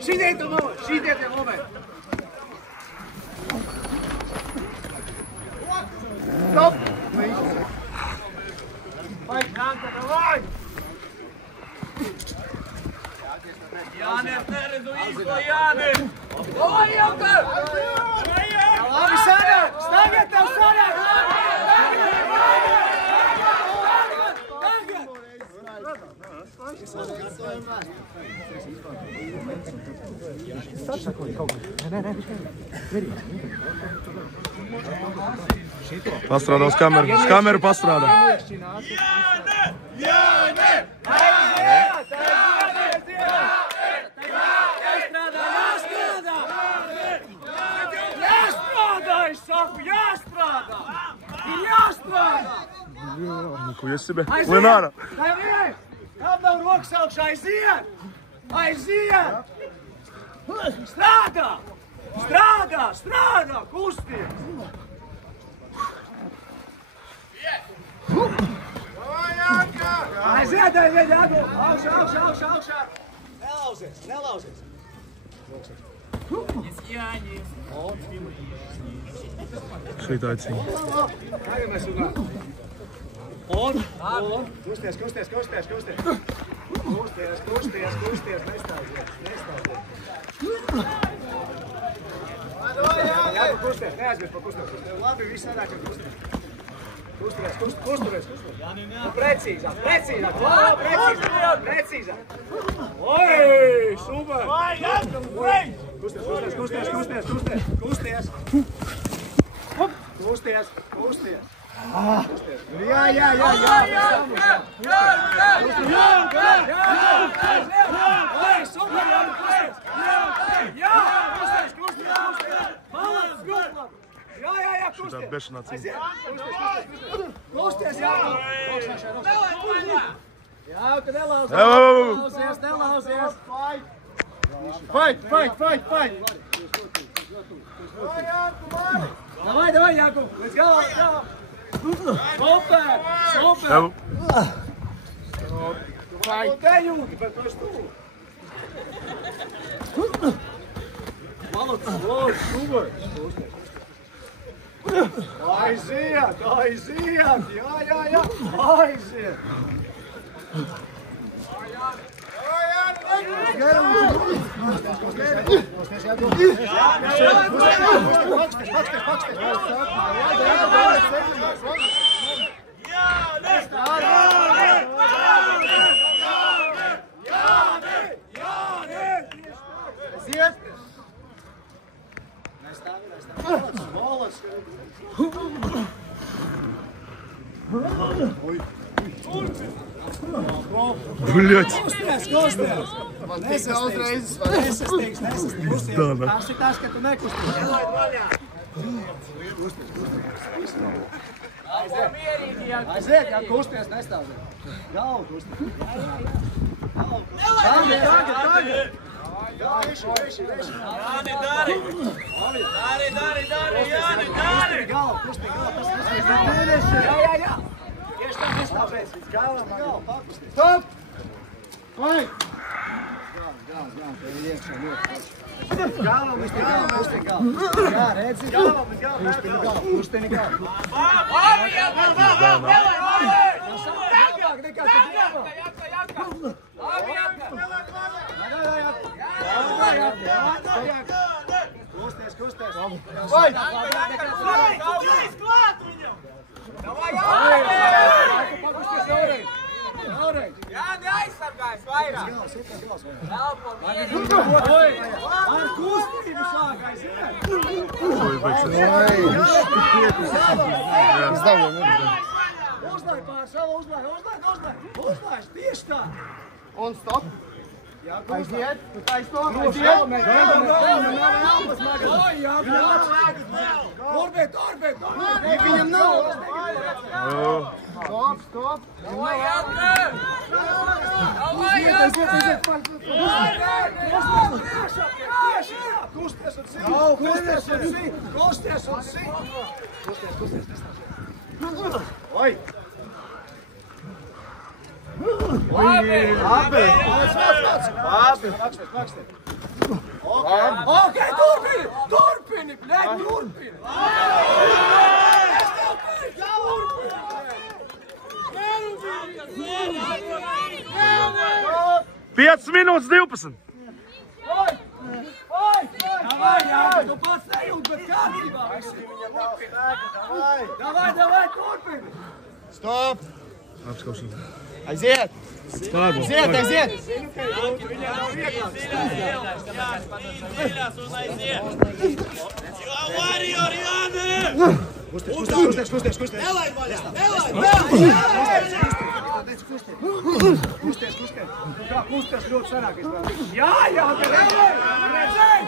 Šidiet to moment, šidiet je moment. Stop! Vai, Janka, давай! Jānis neredzu īsto Jānis! Oi, Janka! Labi, sanāk! Tagad tev sanāk! Pastrādā uz kameru. Uz kameru pastrādā. Jāni! Jāstrādā, es saku, jāstrādā! Ir jāstrādā! Ko jūs esi, be? Lenāra! Kādam rokas augšā, aiziet! Aiziet! Strādā! Strādā! Strādā! Kusties! Aiziet, aiziet, Jāgu! Augšā, augšā, augšā, augšā! Nelauzies, nelauzies! Šeit aicina. Tagad mēs runājam. Un! Kusties, kusties, kusties, kusties! Kusties, kusties, kusties, nestāvzies, nestāvzies! Jāgu, kusties, neaizvies pa kusties! Labi, viss sanāk, ka kusties! Kusties, kusties! Precīzāk, precīzāk! Precīzāk, precīzāk! Oi, super! Vai, Jāgu, vai! Kusties, kusties, kusties, kusties, kusties! Kusties! Kusties, kusties! Jā! Šitā bešanā cīņa. Kusties, jā! Jā, ka nelauzies! Nelauzies! Fight! Davai, Jāku! Līdz galam! Super! Un te jūti, bet tu esi tu! Malacis, super! Aiziet! Jā! Aiziet! Блять. Kusties! Nesastīgs! Tas ir tas, ka tu nekusties! Aiziet, jā, kusties, nestāvzies! Galvu kusties! Tagad! Veši! Jāni, dari! Jāni, dari! Kustīgi galvu! Jā! Tieši tā nestāvēs, līdz galam, pakusties. Stop! Vai! Galam, tev ir iekšā ļoti. Galam, kustīgi galam. Jā, redzi? Galam, kustīgi galam. Labi, jā! Tālāk nekā tu dzīvo. Labi, Kusties. Vai! Kusties klāt viņam! Davai, pakusties vēlreiz! Jāni aizsargājas vairāk! Elpo mierīgi! Ar kustību sākais, Uzlai pār savu, uzlai, tieši tā! Un stop! Aiziet, taisno, aiziet! Orbēt! Viņam nav! Stop! Kusties un sit! Oi! Labi! Labi! Okei, turpini! Turpini! Näin, turpini! 5 minūtes 12. Davai, Jānis, tu pats nejūt, bet kārtībā visi. Davai, turpini! Stop! Apskaušana. Aiziet! Aiziet! Viņam nav vieglāk. Dziļās un aiziet. Warrior, Jāni! Kusties! Nelaid vaļā! Kusties! Kā kusties ļoti sanāk, es vēl. Jā, redzēj!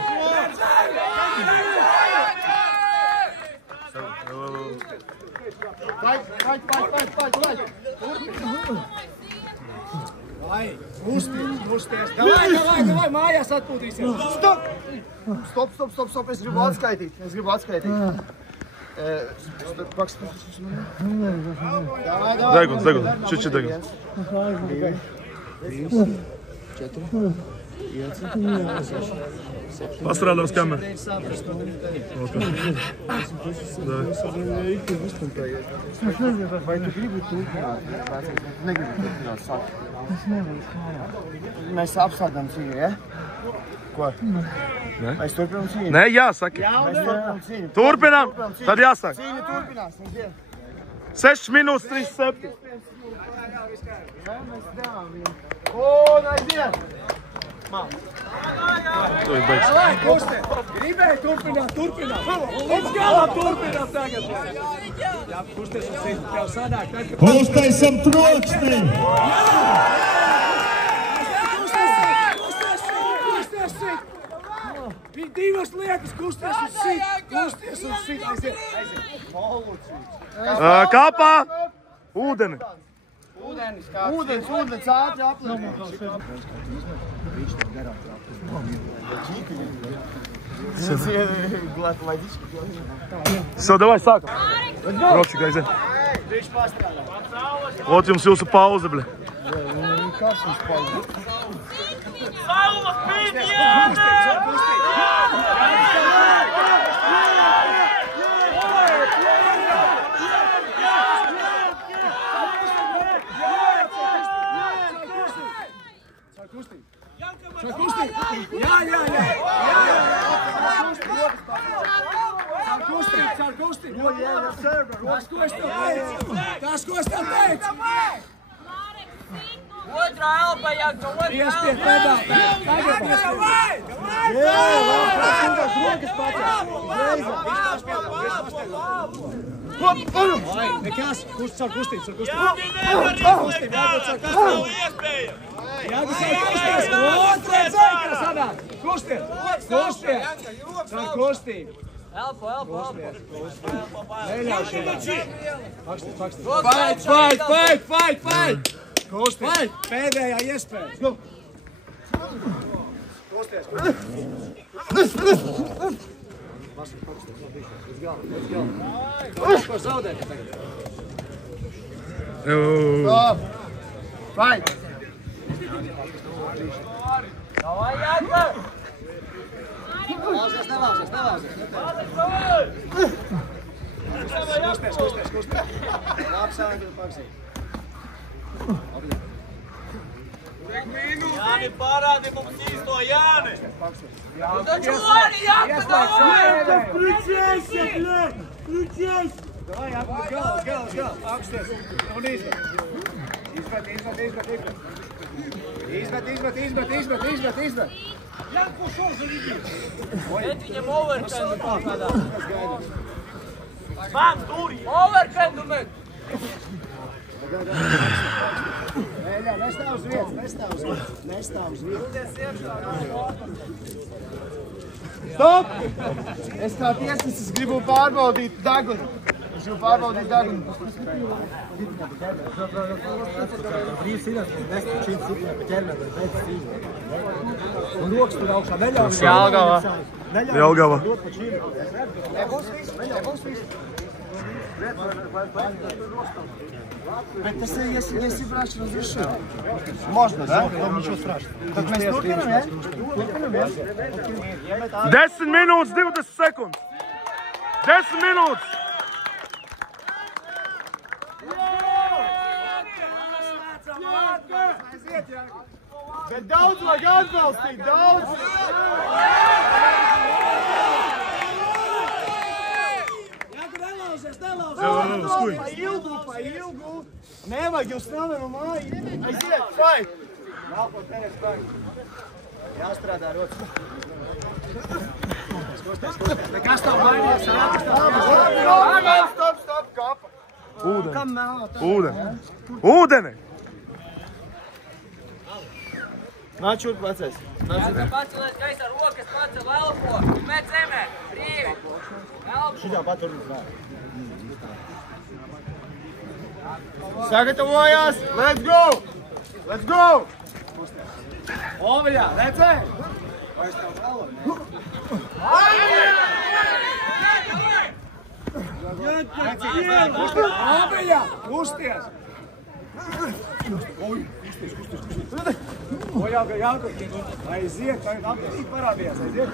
Fight! Vai, kusties! Davai, mājās atpūtīsies! Stop! Es gribu atskaitīt. Deguns. Šiči deguns. 4. Pastrādā uz kameru. Vai tu gribi turpināt? Negribu turpināt sakt. Mēs apsādām cīņu, ja? Ko? Mēs turpinām cīņu? Nē, jāsaka. Mēs turpinām cīņu. Turpinām, tad jāsaka. Cīņu turpinās. 6 minūtes 37. Un aiziet! To ir beigas. Davai, kusties! Gribēji turpināt! Līdz galam turpināt tagad! Jā, kusties un sit, tev sanāk. Uztaisam troksni! Kusties sit! Bija divas lietas, kusties un sit! Aiziet! Kāpā! Ūdeni. Ūdens ātri aplēk. Все, давай, sākam. Ropčik, aiziet. Ot jums jūsu pauze, bļa. Saula spīd, Jāni! Jā! Tas, ko es tev teicu! Otrā elpa, Janka, otrā elpa! Iespiet pedāli! Tagad iespiet! Nekas! Caur kustību! Kusties! Otrā ceļā sanāk! Kusties! Caur kustību! Elpa! Fight! Kusties! Pēdējā iespēja! Kusties! Ko zaudēt tagad? Stop! Fight! Davai, Janka! Nelauzies! Kusties! Apsāņi, paksīt! Jāni, parādi mums īsto, Jāni! Taču arī, Janka, davai! Davai, apgūt galvas! Apsties! Un izmet! Izmet! Bet viņam overkendu kādā. Bam, duri! Overkendu met! Nestāv uz vietas! Stop! Es kā tiesnesis gribu pārbaudīt degunu. Jelgava. Nebūs viss! Bet tas ir, jesi brač razrišio. Možda, da? Ničo strašno. Tad mēs turpinam, ja? Turpinam, ja? 10 minūtes, 20 sekundes. 10 minūtes. Bet daudz vajag atbalstīt, daudz! Pa ilgu! Nevajag jūs stāvēm māju! Aiziet, fight! Nākot, tenis, fight! Jāstrādā rotas. Skusties. Nekas tā baidījies, Stop, kapa! Ūdeni! Nāc šurp vecais. Pacelies gaisā rokas, pacel elpo, met zemē, brīvi. Elpo. Šitā paturni. Sagatavojās! Let's go! Let's go! Oviļā, redzēji? Vai es tev vēlo, ne? Oviļā, kusties! O, jākur. Aiziet, apetīt parādījās, aiziet.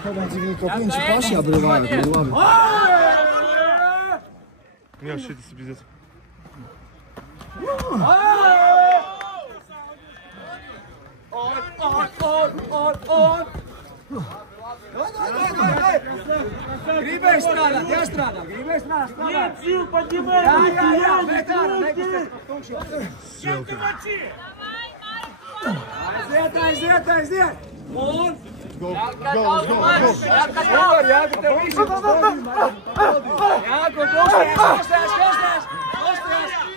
Kādā dzīvī to kliņši pašā bija labi. Jā, šitas ir bizies. Gribēji strādāt, jāstrādā, gribēji strādāt. Jā, bet ārā, nekusties. Aiziet. Un? Jākur, tev visi. Jākur,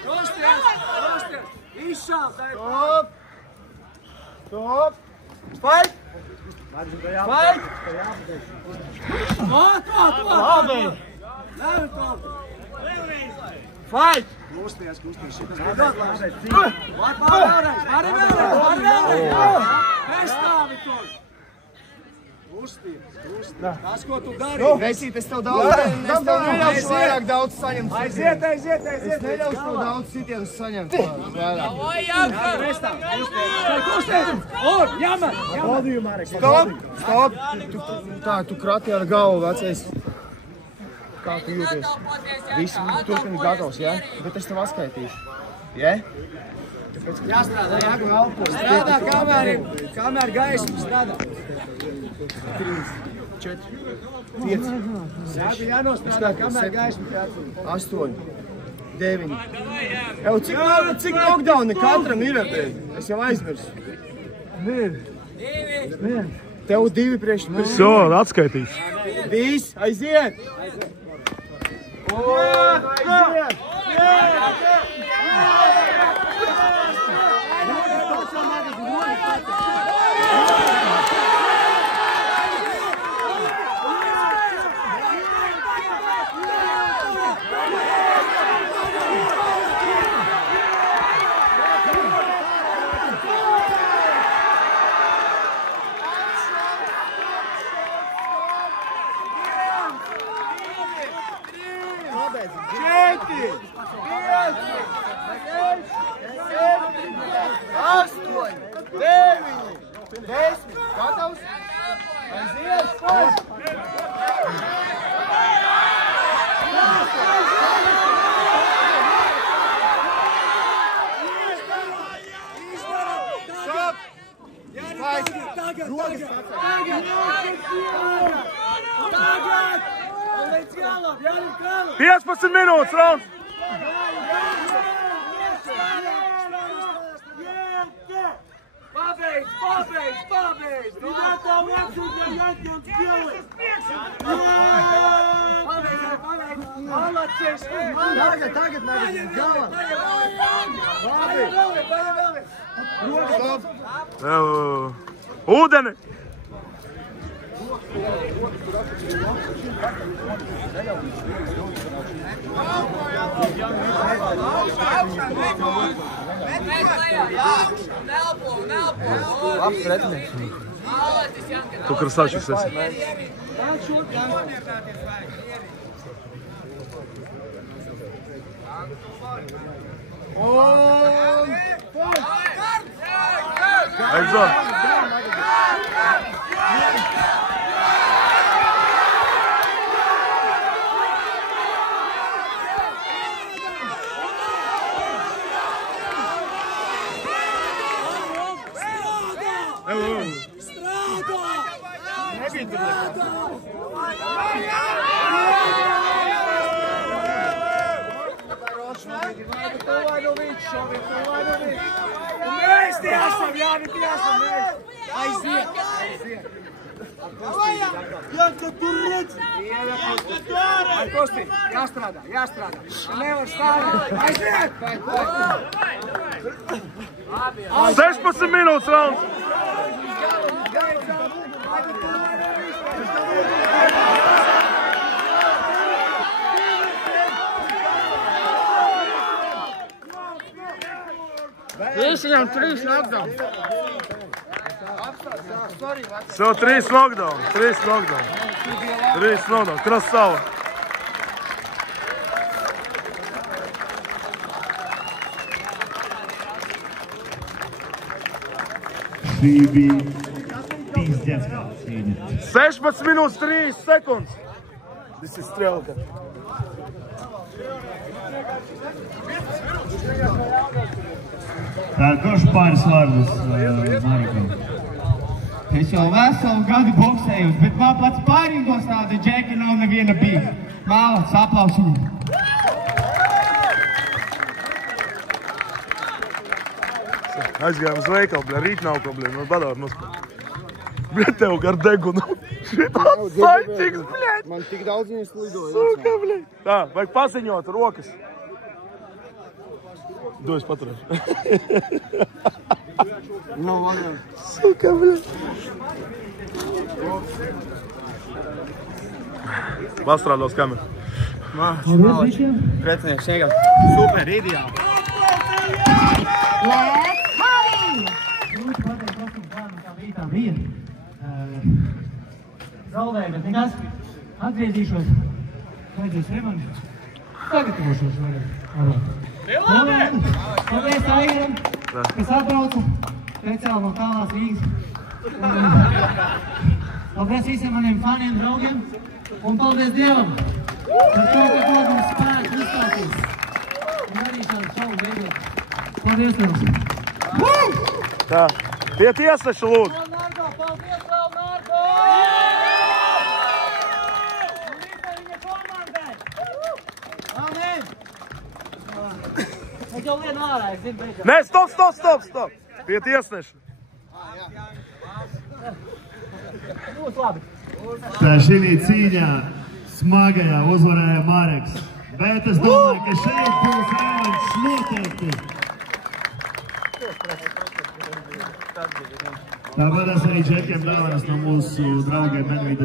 kusties. Izšāls, Stop! Fight! Fight! Fight! Kusties. Šitas bija ļoti labi. Vari vēlreiz. Nestāvi tur. Kusties. Tas, ko tu dari. Veicīt, es tev neļaušu vairāk daudz saņemt. Aiziet. Es neļaušu tev daudz sitienus saņemt. Vairāk. Oi, Jāka! Kusties. Un, jāmēr. Stop! Tu krati ar galvu, vecais. Kā tu jūties? Visi turpini gatavs, ja? Bet es tev atskaitīšu. Ja? Jāstrādā, jākur elpo. Strādā, kamēr gaismu strādā. 3, 4, 5, 6, Jānostrādā, kamēr gaismu jāatzīst. 8, 9. Jau, cik knockdowni katram ir? Es jau aizmirsu. Tev 2 priekš. So, atskaitīs. Visi, aiziet! Aiziet! Gatavs? Aiziet! Stop! Tagad! 15 minūtes, rauns! Pabeidz! Tu tā vecūkā jāķem spēlēt! Pabeidz! Malacis! Tagad nāc! Galā! Stop! Ūdeni! Labs pretinieks. Tu krasāčiks esi. Un... Egzo. Kosti, jāstrādā. Nevar stāvēt. Aiziet! 16 minūtes rauns. Visi viņam 3 knockdown. Все, 3 knockdown. Красава. Šī bija pīzdēts kā cīņa. 16 minūtes 3 sekundes. Tas ir strelka. Tā koši pāris vārdus Marikam. Es jau veselu gadu boksējos, bet man pats pārīgos tāda džeki nav neviena bija. Mālats, aplausu viņu. Aizgājām uz veikalu, bļa, rīt nav problēma, man badāri nospēr. Bļa, tev gar degunu. Šitās saicīgs, bļa. Man tik daudz viņas lidoja. Suka, bļa. Tā, vajag paziņot rokas. Dos paturēšu. Nav vaļā. Suka, bļa. Pastrādā uz kameru. Māči. Pretinieks, iegāt. Super, ideāli. Let's party! Ļoti pateikt, kā rītā bija. Zaudēju, bet nekas. Atgriezīšos. Vajadzēs revanšu. Sagatavošos vairāk. Paldies Aigaram, kas atbrauca speciāli no tālās Rīgas. Paldies visiem maniem faniem, draugiem. Un paldies Dievam, par to, ka dod mums spēku uzstāties. Un arī šādu šovu veidot. Paldies jums! Tā, pie tiesneša lūdzu. Nardo, paldies vēl Nardo! Un Rīta viņa komandai! Amen! Es jau vienu ārā, es zinu beidzot. Nē, stop. Pie tiesneša. Būs labi. Tā šī cīņā smagajā uzvarēja Mareks. Bet es domāju, ka šeit būs revanšs noteikti. Tāpēc arī džekiem dāvanas no mūsu draugiem Menvīda